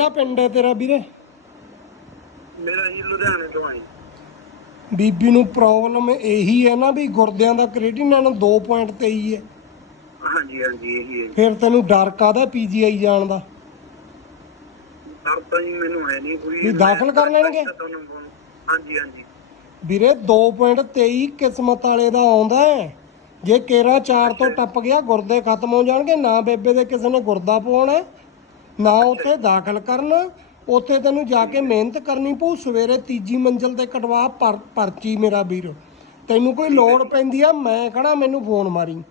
ਕਿਹੜਾ ਪਿੰਡ ਹੈ ਤੇਰਾ ਵੀਰੇ? ਮੇਰਾ ਜੀ ਲੁਧਿਆਣੇ ਤੋਂ ਆਈ ਬੀਬੀ ਨੂੰ ਪ੍ਰੋਬਲਮ ਇਹੀ ਹੈ ਨਾ ਵੀ ਗੁਰਦਿਆਂ ਦਾ ਕ੍ਰੀਟਿਨਨ 2.23 ਹੈ ਹਾਂਜੀ ਹਾਂਜੀ ਇਹੀ ਹੈ ਜੀ। ਫਿਰ ਤੈਨੂੰ ਡਰ ਕਾਦਾ ਪੀਜੀਆਈ ਜਾਣ ਦਾ? ਡਰ ਤਾਂ ਜੀ ਮੈਨੂੰ ਹੈ ਨਹੀਂ ਕੋਈ ਵੀ ਦਾਖਲ ਕਰ ਲੈਣਗੇ? ਤੁਹਾਨੂੰ ਫੋਨ- ਹਾਂਜੀ ਹਾਂਜੀ। ਵੀਰੇ 2.23 ਕਿਸਮਤ ਵਾਲੇ ਦਾ ਆਉਂਦਾ ਹੈ। ਜੇ ਕੇਰਾ 4 ਤੋਂ ਟੱਪ ਗਿਆ ਗੁਰਦੇ ਖਤਮ ਹੋ ਜਾਣਗੇ ਨਾ ਬੇਬੇ ਦੇ ਕਿਸੇ ਨੇ ਗੁਰਦਾ ਪਾਉਣਾ ਹੈ, ਨਾ ਉੱਥੇ ਦਾਖਲ ਕਰਨ ਉੱਥੇ ਤੈਨੂੰ ਜਾ ਕੇ ਮਿਹਨਤ ਕਰਨੀ ਪਊ। ਸਵੇਰੇ ਤੀਜੀ ਮੰਜ਼ਲ ਤੇ ਕਟਵਾ ਪਰ- ਪਰਚੀ ਮੇਰਾ ਵੀਰ। ਤੈਨੂੰ ਕੋਈ ਲੋੜ ਪੈਂਦੀ ਆ ਮੈਂ ਕਹਣਾ ਮੈਨੂੰ ਫੋਨ ਮਾਰੀ।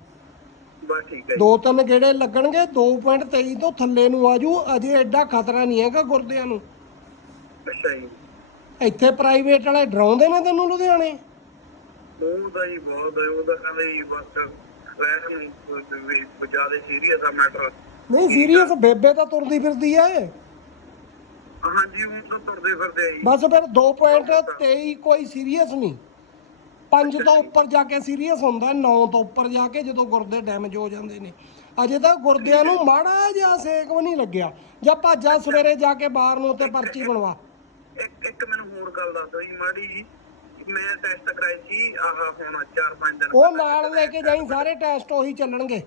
ਬਸ ਠੀਕ ਹੈ ਜੀ। ਦੋ ਤਿੰਨ ਗੇੜੇ ਲੱਗਣਗੇ 2.23 ਤੋਂ ਥੱਲੇ ਨੂੰ ਆਜੂ ਅਜੇ ਐਡਾ ਖਤਰਾ ਨਹੀਂ ਹੈਗਾ ਗੁਰਦਿਆਂ ਨੂੰ। ਅੱਛਾ ਜੀ। ਇੱਥੇ ਪ੍ਰਾਈਵੇਟ ਵਾਲੇ ਡਰਾਉਂਦੇ ਨੇ ਤੈਨੂੰ ਲੁਧਿਆਣੇ? ਉਹ ਤਾਂ ਜੀ ਬਹੁਤ ਹੈ ਉਹਦਾ ਕਹਿੰਦੇ ਜੀ ਬਸ ਰਹਿਣ ਨੂੰ ਜ਼ਿਆਦਾ ਸੀਰੀਅਸ ਆ ਮੈਟਰ ਨਹੀਂ ਸੀਰੀਅਸ ਬੇਬੇ ਤਾਂ ਤੁਰਦੀ ਫਿਰਦੀ ਐ। ਹਾਂਜੀ ਹੁਣ ਤਾਂ ਤੁਰਦੇ ਫਿਰਦੇ ਆ ਜੀ। ਬਸ ਫਿਰ 2.23 ਕੋਈ ਸੀਰੀਅਸ ਨਹੀਂ। 5 ਤੋਂ ਉੱਪਰ ਜਾ ਕੇ ਸੀਰੀਅਸ ਹੁੰਦਾ 9 ਤੋਂ ਉੱਪਰ ਜਾ ਕੇ ਜਦੋਂ ਗੁਰਦੇ ਡੈਮੇਜ ਹੋ ਜਾਂਦੇ ਨੇ। ਅਜੇ ਤਾਂ ਗੁਰਦਿਆਂ ਨੂੰ ਮਾੜਾ ਜਿਹਾ ਸੇਕ ਵੀ ਨਹੀਂ ਲੱਗਿਆ। ਜਾਂ ਭਾਜਾ ਸਵੇਰੇ ਜਾ ਕੇ ਬਾਹਰ ਨੂੰ ਉੱਤੇ ਪਰਚੀ ਬਣਵਾ। ਇੱਕ ਇੱਕ ਮੈਨੂੰ ਹੋਰ ਗੱਲ ਦੱਸ ਦਿਓ ਜੀ ਮਾੜੀ ਜੀ। ਮੈਂ ਟੈਸਟ ਕਰਾਈ ਸੀ ਆਹ ਹੁਣ 4-5 ਦਿਨ ਉਹ ਨਾਲ ਲੈ ਕੇ ਜਾਈ ਸਾਰੇ ਟੈਸਟ ਉਹੀ ਚੱਲਣਗੇ।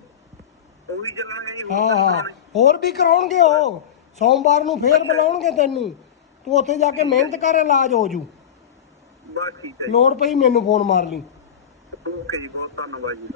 ਉਹ ਵੀ ਚੱਲਣਗੇ ਜੀ ਹਾਂ ਹੋਰ ਹਾਂ? ਹੋਰ ਵੀ ਕਰਾਉਣਗੇ ਉਹ। ਸੋਮਵਾਰ ਨੂੰ ਫੇਰ ਬੁਲਾਉਣਗੇ ਤੈਨੂੰ। ਤੂੰ ਉੱਥੇ ਜਾ ਕੇ ਮਿਹਨਤ ਕਰ ਇਲਾਜ ਹੋ ਜੂ। ਬਸ ਠੀਕ ਹੈ ਜੀ। ਲੋੜ ਪਈ ਮੈਨੂੰ ਫੋਨ ਮਾਰ ਲਈ। ਓਕੇ ਜੀ ਬਹੁਤ ਧੰਨਵਾਦ ਜੀ।